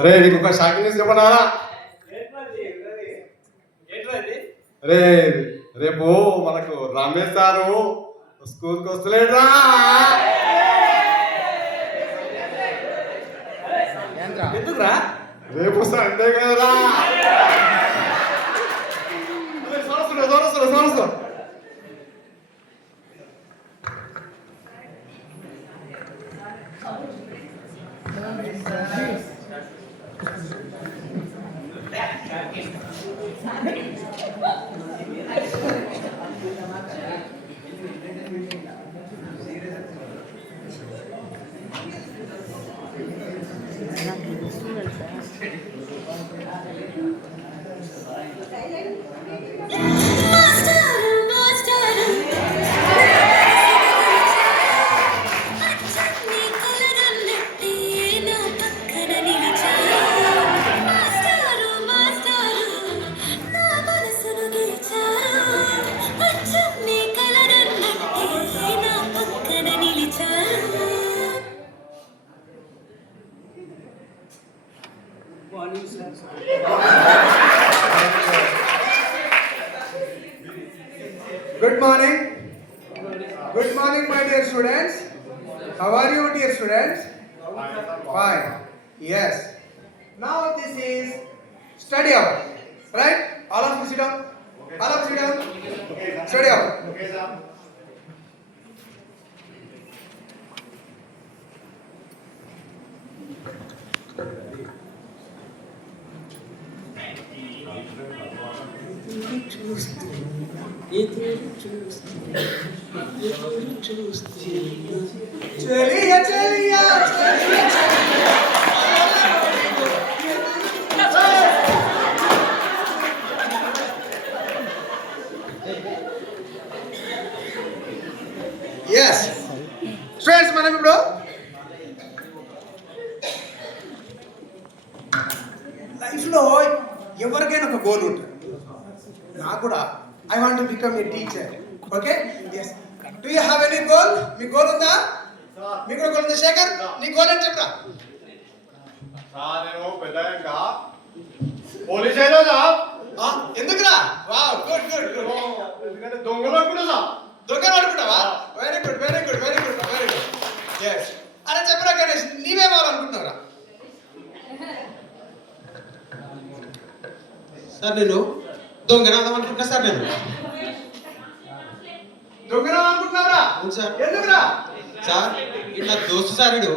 అరే నీకు ఒక షాకింగ్ న్యూస్ చెప్పనారా? అరే రేపు మనకు రమేష్ సారు స్కూల్కి వస్తలేడురా. ఎందుకురా? రేపు సండే కదరా. సరస్సు Good morning. Good morning, my dear students. How are you, dear students? Fine. Yes. Now this is study hour. Right? All of you sit down. All of you sit down. Study hour. चलिया चलिया yes friends మనం ఇప్పుడు life లో ఎవరికైనా ఒక goal ఉంటుంది. నాకు కూడా I want to become a teacher. Okay yes do you have any goal? Me goal ఉందా? మీకు కూడా గోల్ ఉందా? శేఖర్ నీ గోల్ ఏంటి చెప్పరా? నేను పెద్దగా పోలీస్ అయినా. ఎందుకురా? Wow good good good. ఎందుకంటే దొంగలు అనుకుంటా. దొంగలు అనుకుంటావా? Very good very good very good very good yes అరే చెప్పరా గణేష్ నీవే కావాలనుకుంటున్నావురా? సార్ నేను దొంగనాదం అనుకుంటా సార్. నేను దొంగనం అనుకుంటున్నావురా? అవును సార్. ఎందుకురా? సార్ ఇట్లా దోస్తు సార్ వీడు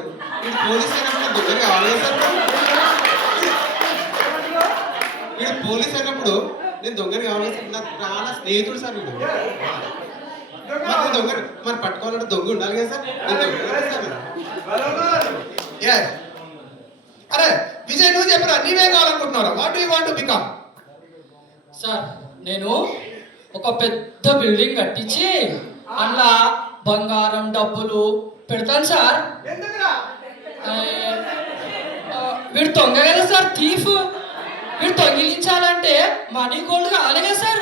పోలీస్ అయినప్పుడు దొంగ కావాలి కదా సార్. వీడు పోలీస్ అయినప్పుడు నేను దొంగని కావాలి సార్. నా ప్రాణ స్నేహితుడు సార్ వీడు. మరి దొంగ మరి పట్టుకోవాలంటే దొంగ ఉండాలి కదా సార్. నేను దొంగ సార్. yes అరే విజయ్ నువ్వు చెప్పరా నీవే కావాలనుకుంటున్నావురా? What do you want to become? Sir నేను ఒక పెద్ద బిల్డింగ్ కట్టించి అందులో బంగారం డబ్బులు పెడతాను సార్. ఎందుకురా? వీడు దొంగ కదా సార్, థీఫ్. వీడు దొంగిలించాలంటే మనీ గోల్డ్ కావాలి కదా సార్.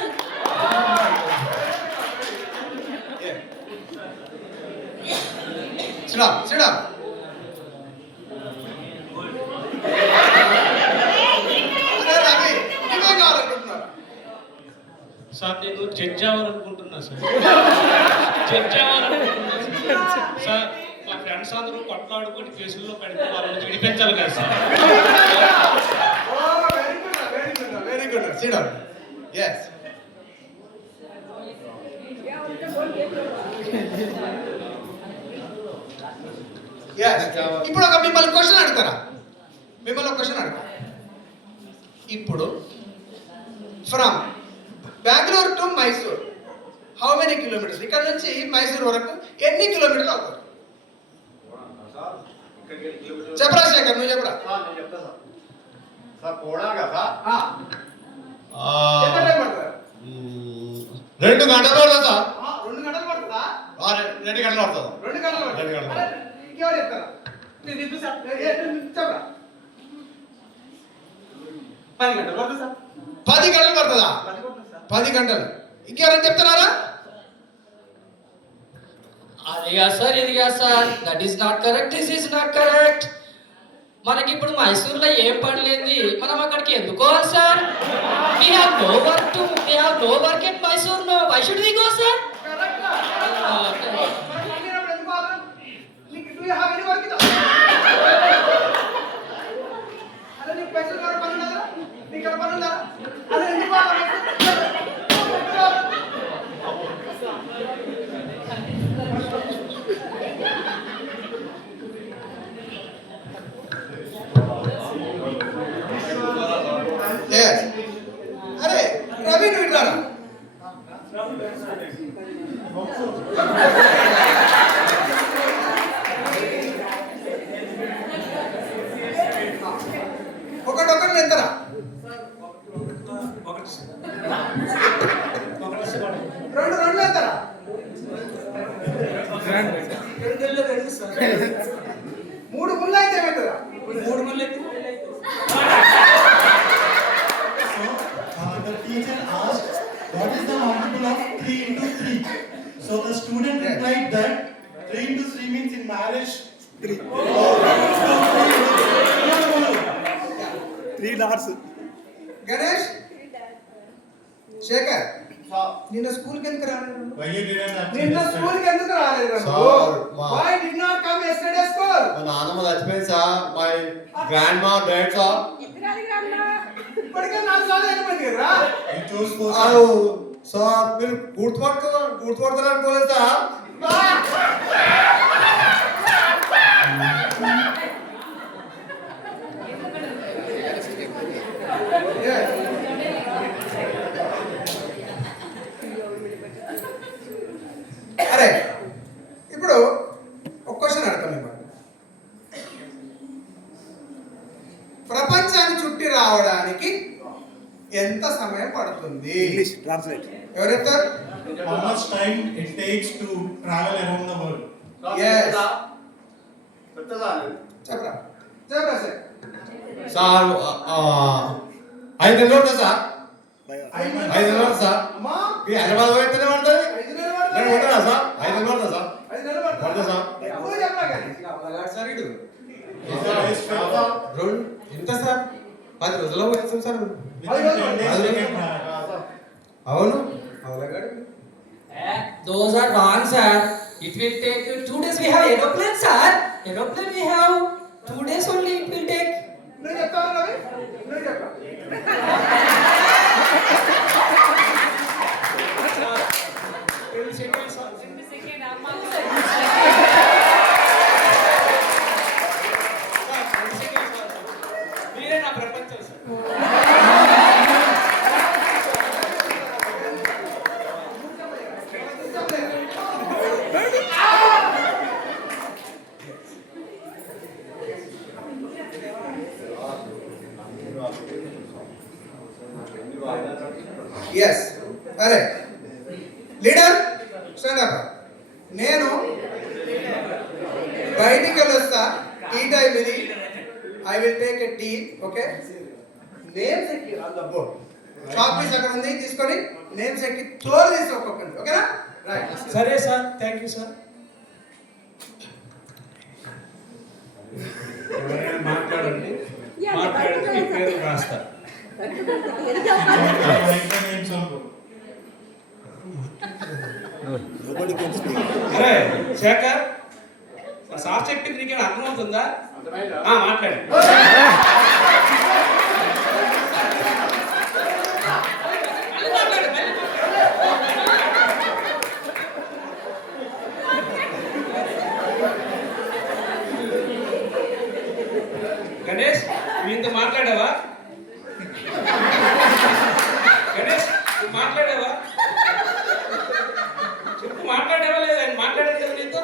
సిడా సిడా అరే రవి నీవే కావాలనుకుంటున్నావు? సార్ నేను జడ్జి అవ్వాలనుకుంటున్నా సార్. జడ్జి అవ్వాలనుకుంటున్నా సార్. మా ఫ్రెండ్స్ అందరూ కొట్లాడుకొని కేసుల్లో పెడితే వాళ్ళని విడిపించాలి కదా సార్. వెరీ గుడ్ సిడా yes ఇప్పుడు ఒక మిమ్మల్ని క్వశ్చన్ అడుగుతారా? మిమ్మల్ని ఒక క్వశ్చన్ అడుగుతా. ఇప్పుడు from Bengaluru to Mysore how many kilometres? ఇక్కడ నుంచి మైసూర్ వరకు ఎన్ని కిలోమీటర్లు అవుతారు? చెప్పరా శేఖర్ నువ్వు చెప్పరా? సార్ పోవడానికి కదా 2 గంటలు పడుతుంది సార్. 2 గంటలు పడుతుందా? 2 గంటలు పడుతుంది. 2 గంటలు పడుతుంది. ఇంకెవరు చెప్తారా? చెప్పరా? 10 గంటలు పడుతుంది సార్. 10 గంటలు పడుతుందా? 10 గంటలు. ఇంకెవరైనా చెప్తున్నారా? అది కాదు సార్, ఇది కాదు sir. That is not correct, this is not correct. మనకి ఇప్పుడు మైసూర్లో ఏం పడలేంది, మనం అక్కడికి ఎందుకు పోవాలి sir? We have no work at Mysore. No, why should we go, sir? Yes. అరే రవి నువ్వు ఇట్లా రా. ఒకటి ఎంతరా? రెండు ఎంతరా? మూడు ముళ్ళు అయితే ఏమవుతుందా? The teacher asked, what is the multiple of 3 into 3? So the student replied that 3 into 3 means in marriage 3. 3 dots. Ganesh, Shekhar, sir నిన్న స్కూల్కి ఎందుకు రాలేదు? Why you didn't నిన్న actually స్కూల్కి ఎందుకు రాలేదు? Sir, Why did not come yesterday school? మా నాన్నమ్మ చచ్చిపోయింది సార్. మై గ్రాండ్ మా డెడ్ సార్. ఇప్పటికే 4 సార్లు అయిపోయింది కదరా? You chose 4 సార్ మీరు గుర్తుపడతారు అనుకోలేదు సార్. Yes. అరే ఇప్పుడు ఒక క్వశ్చన్ అడతాను మిమ్మల్ని. ప్రపంచాన్ని చుట్టి రావడానికి ఎంత సమయం పడుతుంది? English translate. ఎవరెత్తారు? How much time it takes to travel around the world? Yes. చెప్తా సార్. చెప్పరా చెప్పరా సార్. సార్ 5 నెలలు ఉంటుంది సార్. 5 నెలలు సార్. అమ్మా ఈ హైదరాబాద్ పోయితేనే పడుతుంది. 5 నెలలు నేను పడుతుంది. ఉంటానా సార్? 5 నెలలు పడుతుంది సార్. 5 నెలలు పడుతుంది పడుతుంది. సార్. నువ్వు చెప్పరా కానీ. సార్ ఇటు Is the best travel? ఎంత సార్? 10 రోజుల్లో వచ్చాం sir. Within 10 days we can travel. అవును. Those are wrong, sir. It will take 2 days. We have aeroplane, sir. Aeroplane we have 2 days only. It will take. నువ్వు చెప్తావా రవి? నువ్వు చెప్పరా? మీరే నా ప్రపంచం సార్. Yes. అరే లీడర్ స్టాండ్ అప్. నేను బయటికి వెళ్ళొస్తా. టీ టైం ఇది. I will take a tea. Okay. Names ఎక్కి on the board. Chalk piece అక్కడ ఉంది, తీసుకొని నేమ్స్ ఎక్కి తోలు తీసి ఒక్కొక్కటి. ఓకేనా? రైట్. సరే సార్, థ్యాంక్ యూ సార్. ఎవరైనా మాట్లాడండి, మాట్లాడితే మీ పేరు రాస్తా. Write the names on board. అరే శేఖర్, సార్ చెప్పింది నీకేమైనా అర్థమవుతుందా? మాట్లాడు. గణేష్, మీతో మాట్లాడావా? గణేష్, నువ్వు మాట్లాడావా? చెప్పు, మాట్లాడావా లేదా? ఆయన మాట్లాడాడు కదా నీతో.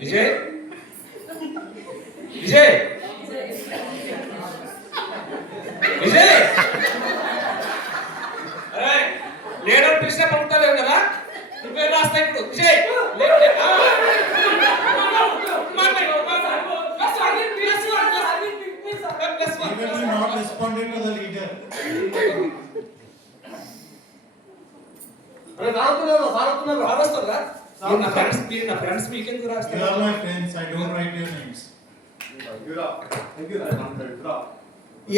విజయ్, విజయ్, విజయ్, అరే లేడర్ పిలిచిన పంపుతాలేవు కదా, నువ్వే రాస్తా ఇప్పుడు. విజయ్ మాట్లాడు. ఉన్నారు రాస్తారా మీరు నా ఫ్రెండ్స్ మీకెందుకు You రాస్తారు are my friends, I don't write your names.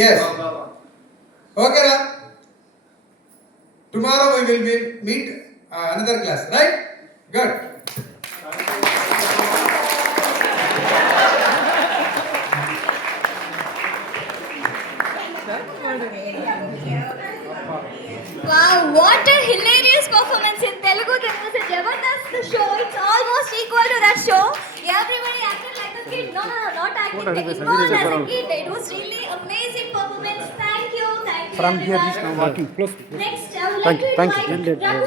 Yes. Okay, Ra. Tomorrow we will meet another class, right? Good. Wow, what a hilarious performance in Telugu. That was a Jabardast show. It's almost equal to that show. Everybody acted like a kid. No, not acting. They involved as a kid. It was really amazing performance. Thank you. From here, this now walking close. Next, I would like to invite Raghu